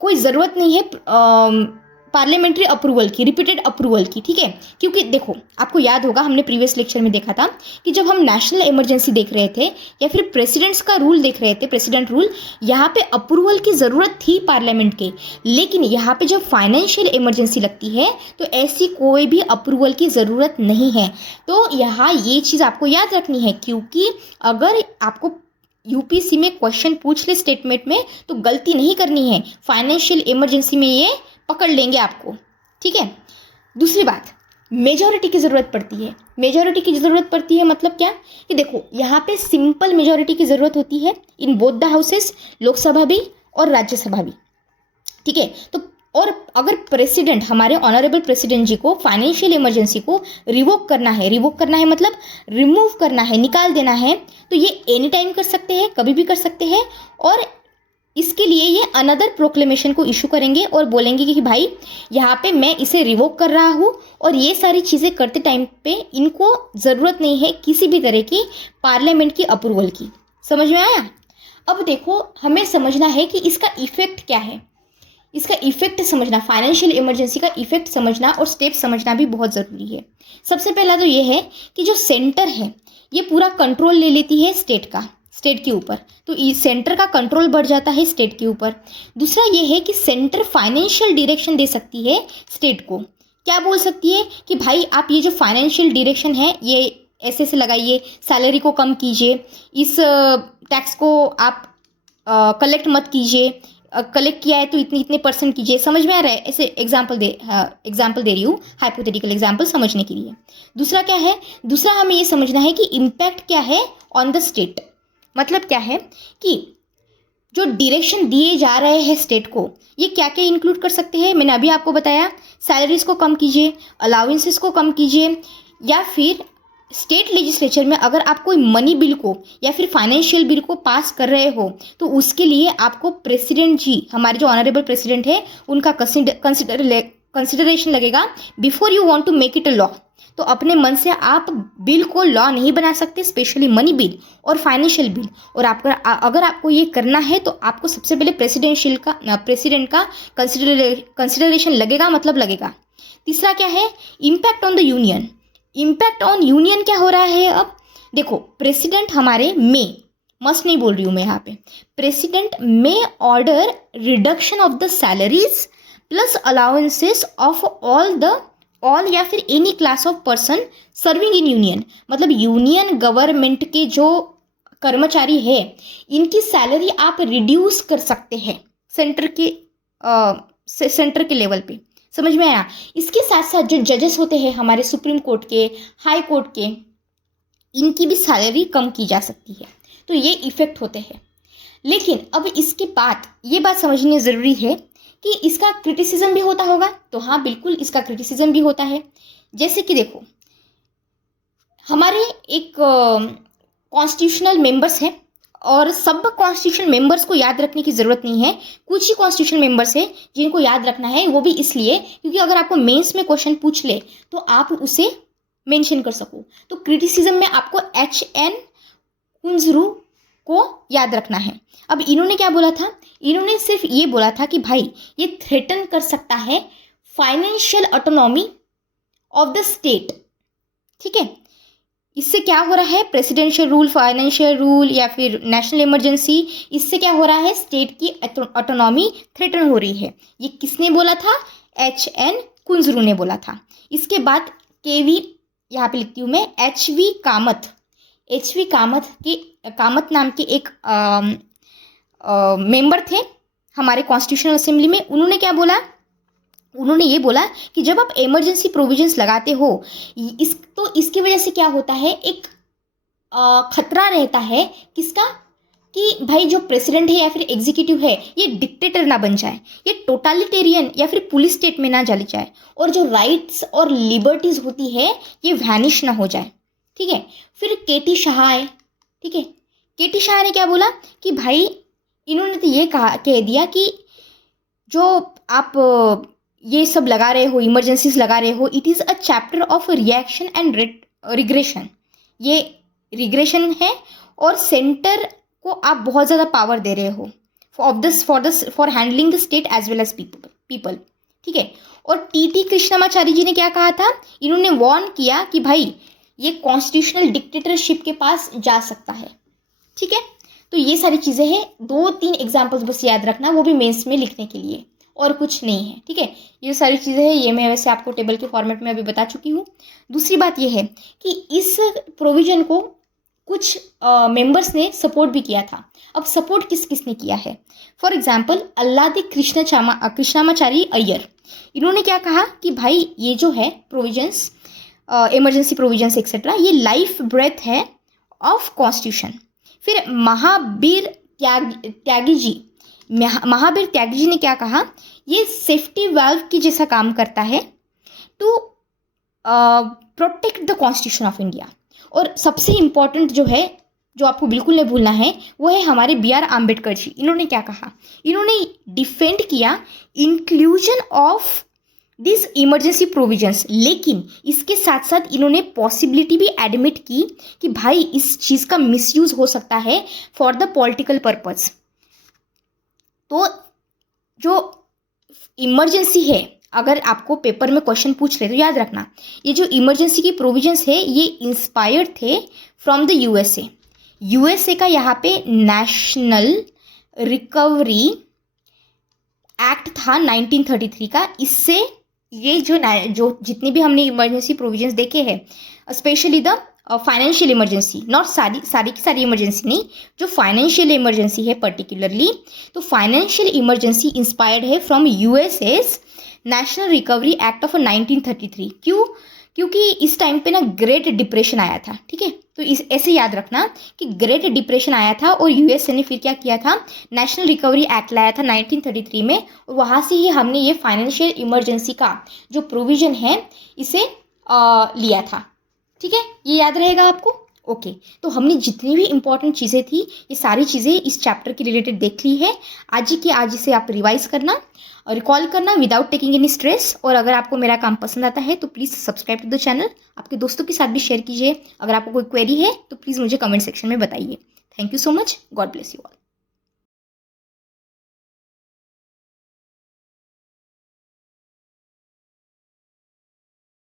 कोई ज़रूरत नहीं है पार्लियामेंट्री अप्रूवल की, रिपीटेड अप्रूवल की। ठीक है, क्योंकि देखो आपको याद होगा हमने प्रीवियस लेक्चर में देखा था कि जब हम नेशनल इमरजेंसी देख रहे थे या फिर प्रेसिडेंट्स का रूल देख रहे थे, प्रेसिडेंट रूल, यहाँ पे अप्रूवल की ज़रूरत थी पार्लियामेंट के। लेकिन यहाँ पे जब फाइनेंशियल इमरजेंसी लगती है तो ऐसी कोई भी अप्रूवल की ज़रूरत नहीं है। तो यहाँ ये चीज़ आपको याद रखनी है, क्योंकि अगर आपको यूपीएससी में क्वेश्चन पूछ ले स्टेटमेंट में तो गलती नहीं करनी है, फाइनेंशियल इमरजेंसी में ये पकड़ लेंगे आपको। ठीक है, दूसरी बात, मेजॉरिटी की ज़रूरत पड़ती है। मेजॉरिटी की ज़रूरत पड़ती है मतलब क्या, कि देखो यहाँ पे सिंपल मेजॉरिटी की ज़रूरत होती है in both the houses, Lok Sabha भी और राज्यसभा भी। ठीक है, तो और अगर प्रेसिडेंट, हमारे ऑनरेबल प्रेसिडेंट जी को फाइनेंशियल इमरजेंसी को रिवोक करना है मतलब रिमूव करना है, निकाल देना है, तो ये एनी टाइम कर सकते हैं, कभी भी कर सकते हैं। और इसके लिए ये अनदर प्रोक्लेमेशन को इशू करेंगे और बोलेंगे कि भाई यहाँ पे मैं इसे रिवोक कर रहा हूँ, और ये सारी चीज़ें करते टाइम पे इनको ज़रूरत नहीं है किसी भी तरह की पार्लियामेंट की अप्रूवल की। समझ में आया? अब देखो हमें समझना है कि इसका इफेक्ट क्या है। इसका इफेक्ट समझना, फाइनेंशियल इमरजेंसी का इफेक्ट समझना और स्टेप समझना भी बहुत ज़रूरी है। सबसे पहला तो ये है कि जो सेंटर है ये पूरा कंट्रोल ले लेती है स्टेट के ऊपर, तो सेंटर का कंट्रोल बढ़ जाता है स्टेट के ऊपर। दूसरा ये है कि सेंटर फाइनेंशियल डायरेक्शन दे सकती है स्टेट को। क्या बोल सकती है कि भाई आप ये जो फाइनेंशियल डायरेक्शन है ये ऐसे से लगाइए, सैलरी को कम कीजिए, इस टैक्स को आप कलेक्ट मत कीजिए, कलेक्ट किया है तो इतने % कीजिए। समझ में आ रहा है? ऐसे एग्जाम्पल दे रही हूँ, हाइपोथेटिकल एग्जाम्पल समझने के लिए। दूसरा क्या है, दूसरा हमें ये समझना है कि इम्पैक्ट क्या है ऑन द स्टेट। मतलब क्या है कि जो डायरेक्शन दिए जा रहे हैं स्टेट को, ये क्या क्या इंक्लूड कर सकते हैं। मैंने अभी आपको बताया, सैलरीज को कम कीजिए, अलाउंसेस को कम कीजिए, या फिर स्टेट लेजिस्लेचर में अगर आप कोई मनी बिल को या फिर फाइनेंशियल बिल को पास कर रहे हो तो उसके लिए आपको प्रेसिडेंट जी, हमारे जो ऑनरेबल प्रेसिडेंट है, उनका कंसिडरेशन लगेगा before you want to make it a law. तो अपने मन से आप बिल को लॉ नहीं बना सकते, स्पेशली मनी बिल और फाइनेंशियल बिल। और अगर आपको ये करना है तो आपको सबसे पहले प्रेसिडेंट का कंसिडरेशन लगेगा, मतलब लगेगा। तीसरा क्या है, impact on the union. Impact on union क्या हो रहा है? अब देखो, प्रेसिडेंट हमारे मस्ट नहीं बोल रही हूँ मैं यहाँ पे, प्रेसिडेंट में order reduction of the salaries plus allowances of all या फिर any class of person serving in union. मतलब यूनियन गवर्नमेंट के जो कर्मचारी है, इनकी सैलरी आप रिड्यूस कर सकते हैं सेंटर के लेवल पे। समझ में आया? इसके साथ साथ जो जजेस होते हैं हमारे सुप्रीम कोर्ट के, हाई कोर्ट के, इनकी भी सैलरी कम की जा सकती है। तो ये इफेक्ट होते हैं। लेकिन अब इसके बाद ये बात समझनी ज़रूरी है कि इसका क्रिटिसिज्म भी होता होगा। तो हाँ, बिल्कुल इसका क्रिटिसिज्म भी होता है। जैसे कि देखो, हमारे एक कॉन्स्टिट्यूशनल मेंबर्स हैं और सब कॉन्स्टिट्यूशन मेंबर्स को याद रखने की ज़रूरत नहीं है। कुछ ही कॉन्स्टिट्यूशन मेंबर्स है जिनको याद रखना है, वो भी इसलिए क्योंकि अगर आपको मेंस में क्वेश्चन पूछ ले तो आप उसे मेंशन कर सको। तो क्रिटिसिज्म में आपको H.N. कुंजरू को याद रखना है। अब इन्होंने क्या बोला था? इन्होंने सिर्फ ये बोला था कि भाई ये थ्रेटन कर सकता है financial autonomy of the state. ठीक है, इससे क्या हो रहा है? प्रेसिडेंशियल रूल, फाइनेंशियल रूल या फिर नेशनल इमरजेंसी, इससे क्या हो रहा है? स्टेट की ऑटोनॉमी थ्रेटन हो रही है। ये किसने बोला था? H.N. कुंजरू ने बोला था। इसके बाद KV, यहाँ पे लिखती हूँ मैं, H.V. कामत। H.V. कामत नाम के एक मेंबर थे हमारे कॉन्स्टिट्यूशनल असेंबली में। उन्होंने क्या बोला? उन्होंने ये बोला कि जब आप इमरजेंसी प्रोविजंस लगाते हो तो इसकी वजह से क्या होता है, एक खतरा रहता है किसका? कि भाई जो प्रेसिडेंट है या फिर एग्जीक्यूटिव है, ये डिक्टेटर ना बन जाए, ये टोटालिटेरियन या फिर पुलिस स्टेट में ना चली जाए, और जो राइट्स और लिबर्टीज होती है ये वैनिश ना हो जाए। ठीक है, फिर KT शाह आए। ठीक है, KT शाह ने क्या बोला कि भाई, इन्होंने तो ये कह दिया कि जो आप ये सब लगा रहे हो, इमरजेंसीज लगा रहे हो, it is a chapter of reaction and regression. ये रिग्रेशन है और सेंटर को आप बहुत ज़्यादा पावर दे रहे हो for handling the state as well as people. ठीक है, और TT कृष्णमाचारी जी ने क्या कहा था? इन्होंने वार्न किया कि भाई ये कॉन्स्टिट्यूशनल डिक्टेटरशिप के पास जा सकता है। ठीक है, तो ये सारी चीज़ें हैं। 2-3 एग्जाम्पल्स बस याद रखना, वो भी मेंस में लिखने के लिए, और कुछ नहीं है। ठीक है, ये सारी चीज़ें हैं, ये मैं वैसे आपको टेबल के फॉर्मेट में अभी बता चुकी हूँ। दूसरी बात ये है कि इस प्रोविजन को कुछ मेंबर्स ने सपोर्ट भी किया था। अब सपोर्ट किसने किया है? फॉर एग्जाम्पल अल्लादी कृष्णामाचारी अय्यर, इन्होंने क्या कहा कि भाई ये जो है प्रोविजंस, इमरजेंसी प्रोविजंस एक्सेट्रा, ये लाइफ ब्रेथ है ऑफ कॉन्स्टिट्यूशन। फिर महावीर त्यागी जी ने क्या कहा? ये सेफ्टी वाल्व की जैसा काम करता है to protect the constitution of India. और सबसे इम्पॉर्टेंट जो है, जो आपको बिल्कुल नहीं भूलना है, वो है हमारे BR आम्बेडकर जी। इन्होंने क्या कहा? इन्होंने डिफेंड किया inclusion of this emergency provisions, लेकिन इसके साथ साथ इन्होंने पॉसिबिलिटी भी एडमिट की कि भाई इस चीज़ का मिसयूज हो सकता है फॉर द पॉलिटिकल पर्पस। तो जो इमरजेंसी है, अगर आपको पेपर में क्वेश्चन पूछ ले तो याद रखना, ये जो इमरजेंसी की प्रोविजंस है ये इंस्पायर्ड थे फ्रॉम द यूएसए का यहाँ पे नेशनल रिकवरी एक्ट था 1933 का। इससे ये जो जितने भी हमने इमरजेंसी प्रोविजंस देखे हैं, specially the financial emergency, not सारी की सारी इमरजेंसी नहीं, जो फाइनेंशियल इमरजेंसी है पर्टिकुलरली, तो फाइनेंशियल इमरजेंसी इंस्पायर्ड है from USS national recovery act of 1933। क्योंकि इस टाइम पे ना ग्रेट डिप्रेशन आया था। ठीक है, तो ऐसे याद रखना कि ग्रेट डिप्रेशन आया था और यूएसए ने फिर क्या किया था, नेशनल रिकवरी एक्ट लाया था 1933 में, और वहाँ से ही हमने ये फाइनेंशियल इमरजेंसी का जो प्रोविज़न है इसे लिया था। ठीक है, ये याद रहेगा आपको। ओके, तो हमने जितनी भी इंपॉर्टेंट चीज़ें थी ये सारी चीज़ें इस चैप्टर के रिलेटेड देख ली है। आज ही के आज इसे आप रिवाइज करना और रिकॉल करना विदाउट टेकिंग एनी स्ट्रेस। और अगर आपको मेरा काम पसंद आता है तो please subscribe to the channel, आपके दोस्तों के साथ भी शेयर कीजिए। अगर आपको कोई क्वेरी है तो प्लीज़ मुझे कमेंट सेक्शन में बताइए। Thank you so much, God bless you all.